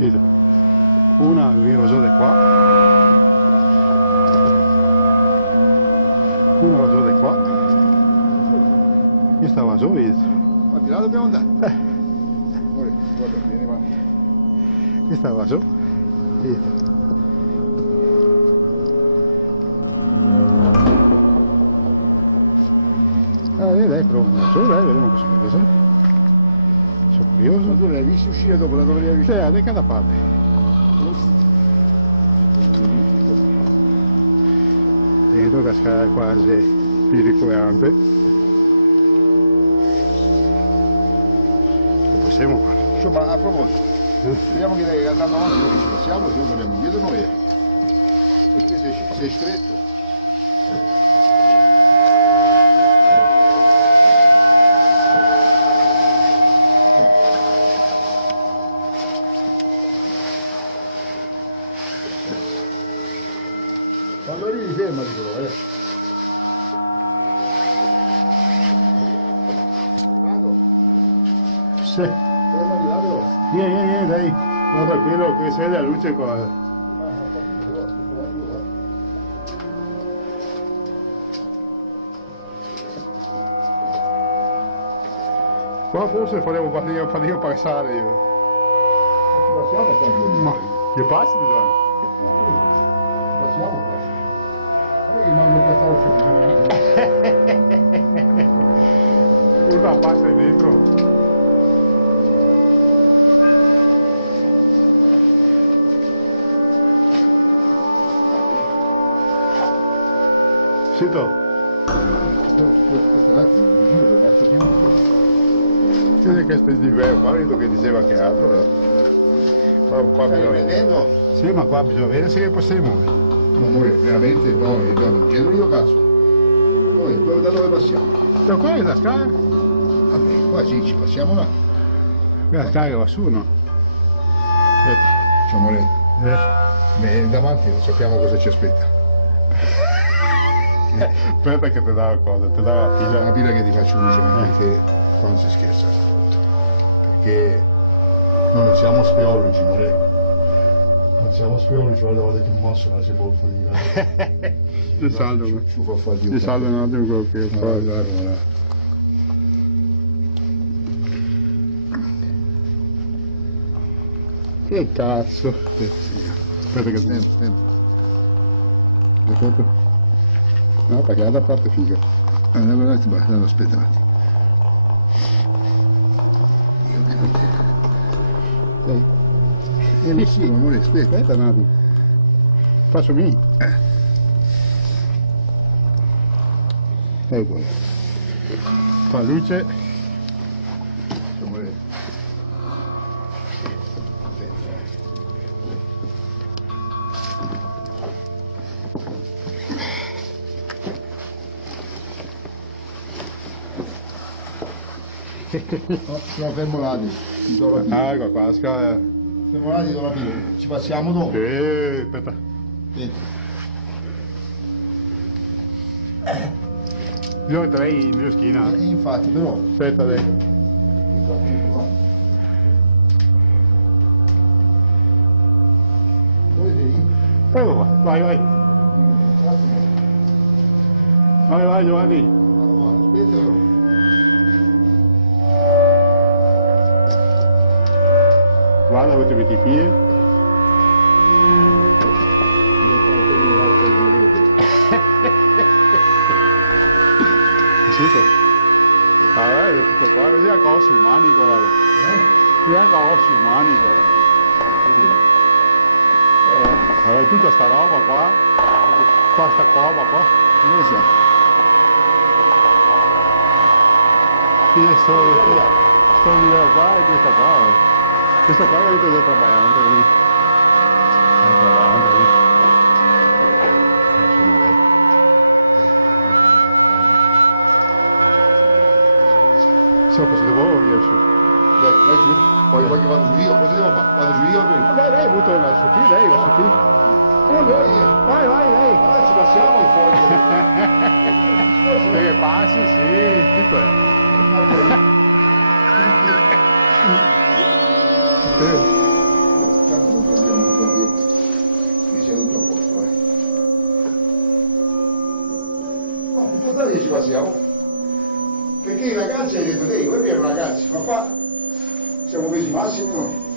Vedete? Una che va giù di qua, una va giù di qua, questa va giù, vedete? Ma di là dobbiamo andare. Guarda, vieni qua. Questa va giù, vedete? Dai, proviamo giù, dai, vediamo cosa vede, sai? Sono curioso. Ma tu l'hai visto uscire dopo, da dove l'hai visto? Da cada parte. Vedo cascare quasi pericolante. Lo possiamo fare. Insomma, a proposito, speriamo che andando avanti dove ci passiamo, se no torniamo indietro noi. Perché sei stretto. Quando arrivi fermati però, Vado, Sì. fermati là però. Vieni, dai. No, tranquillo, che si vede la luce qua. Qua forse faremo fatica a passare io. Passiamo qua. Ma che passi bisogna? Passiamo qua. Rimango cattolico. Una passa dentro. Sento? Questo ragazzi, un giro, adesso Che questo di qua vedo che diceva che altro. Qua stai bisogna... vedendo? Sì, ma qua bisogna vedere se è possibile. Amore, veramente no, chiedo io cazzo. Da dove passiamo? Da qua è la scala? Vabbè, qua sì, ci passiamo là. La scala va su, no? Aspetta. Cioè, amore, Eh. davanti non sappiamo cosa ci aspetta. Aspetta che ti dà cosa, ti dà la È fila. una pila che ti faccio uso perché qua non si scherza. Perché noi non siamo speologi, amore. Non siamo speologi, guarda, guarda che mosso la si può fare. Ti salvo, Ci può fare Dio. ti salvo un attimo quello che fa. Guarda. Che cazzo. Aspetta che Aspetta. Aspetta. No, perché l'altra parte è figa. Allora, aspetta un attimo. Io grande. Dai. Lo sì, amore, aspetta. Aspetta un attimo. Faccio mi. Ecco. Fa luce. Amore. No, sono fermo là, ti do la pila. Ah, qua la scala. Fermo là, ti do la pila. Ci passiamo dopo. Aspetta. Io entrei in schiena. E infatti, però. Aspetta, dai. Dove sei? Prego qua, vai. Vai Giovanni. Aspetta però. Guarda dove ti metti i piedi. Che senso? Ah, tutto qua, vedi anche ossi umani, guarda. Vedi anche ossi umani, guarda. Allora, tutta sta roba qua, sta roba qua. Dove siamo? Sì, sto livello qua e questa qua. Questa qua è venuta da trabajante lì. Trabajante lì. Non sono lei. Siamo così devo via su. Vai su. Poi che vado su io. Cosa devo fare? Vado su io prima. Dai, butta una su qui, dai, su qui. Vai, dai. Allora ci passiamo in fondo. Perché passi, sì, tutto è. siamo. Perché i ragazzi hanno detto, voi per ragazzi, ma qua siamo pesi massimi noi.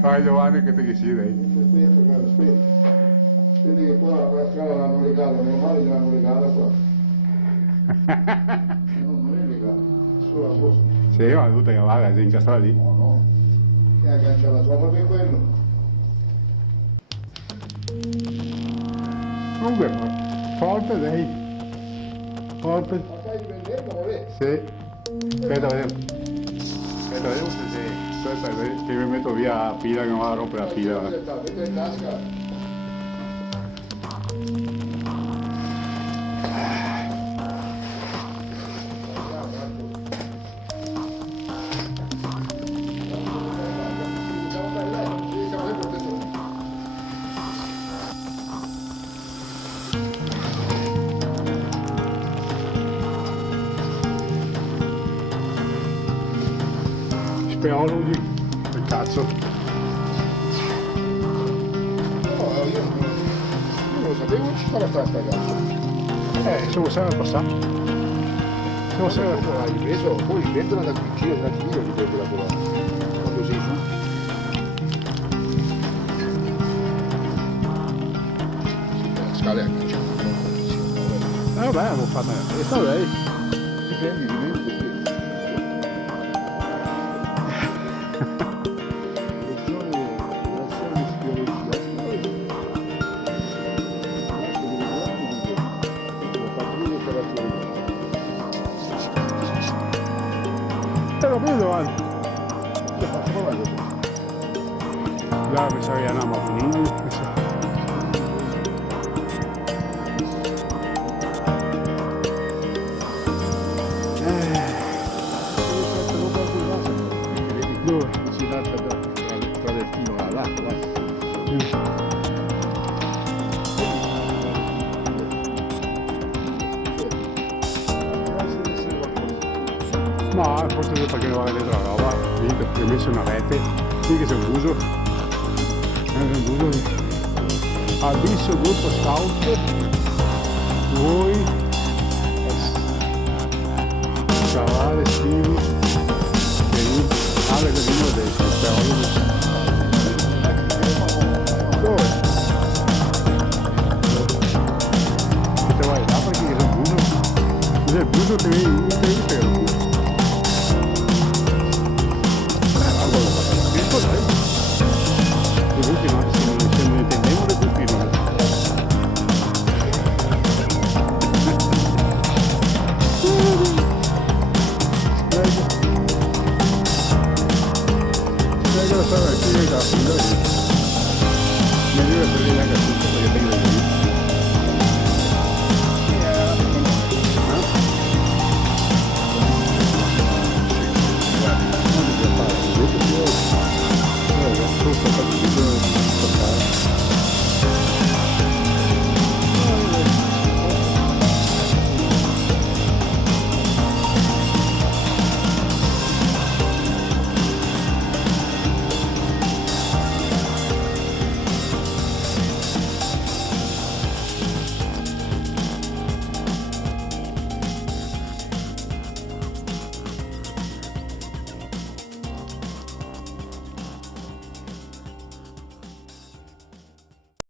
Vai Giovanni che ti chiedi. Aspetta. Vedi che qua la scala l'hanno legata, meno male che l'hanno legata qua. Non è legata, solo la cosa. Sì, ma tutta cavata, si incastrata lì. No. E aggancia la sopra per quello. Comunque, forte dai. Forte. Ma stai prendendo, volete? Sì. Aspetta, vediamo se sei. Aspetta, che mi metto via la pila, che non vado a rompere la pila. Mettete in tasca. Speologi, che cazzo. No, io non lo sapevo che ci sarà sta cazzo. Se lo sai passare. Se lo sai Come l'hai ripreso? Poi riprendila da qui, gira tranquillo, riprendila però. Quando sei su. La scala è agganciata. vabbè, l'ho fatta. E sta lei. Riprendi perché. Lo vedo avanti. Là mi sa che andiamo a finire. Dove? Si tratta tra del filo all'acqua. Ma forse perché non va dentro la roba, lì ti ho messo una rete, lì che c'è un buso. Un buso. Abisso gruppo scout, voi, cavale, stivi, che lì, Ale che vino adesso, speologi. Dove? Che te vai là perché c'è un buso? C'è il buso che vedi per il buso. I buchi no, se non intendiamo le buchi no. Prego la sala qui da fila. Mi deve prendere anche tutto perché tengo lì. Non devo fare, devo fare.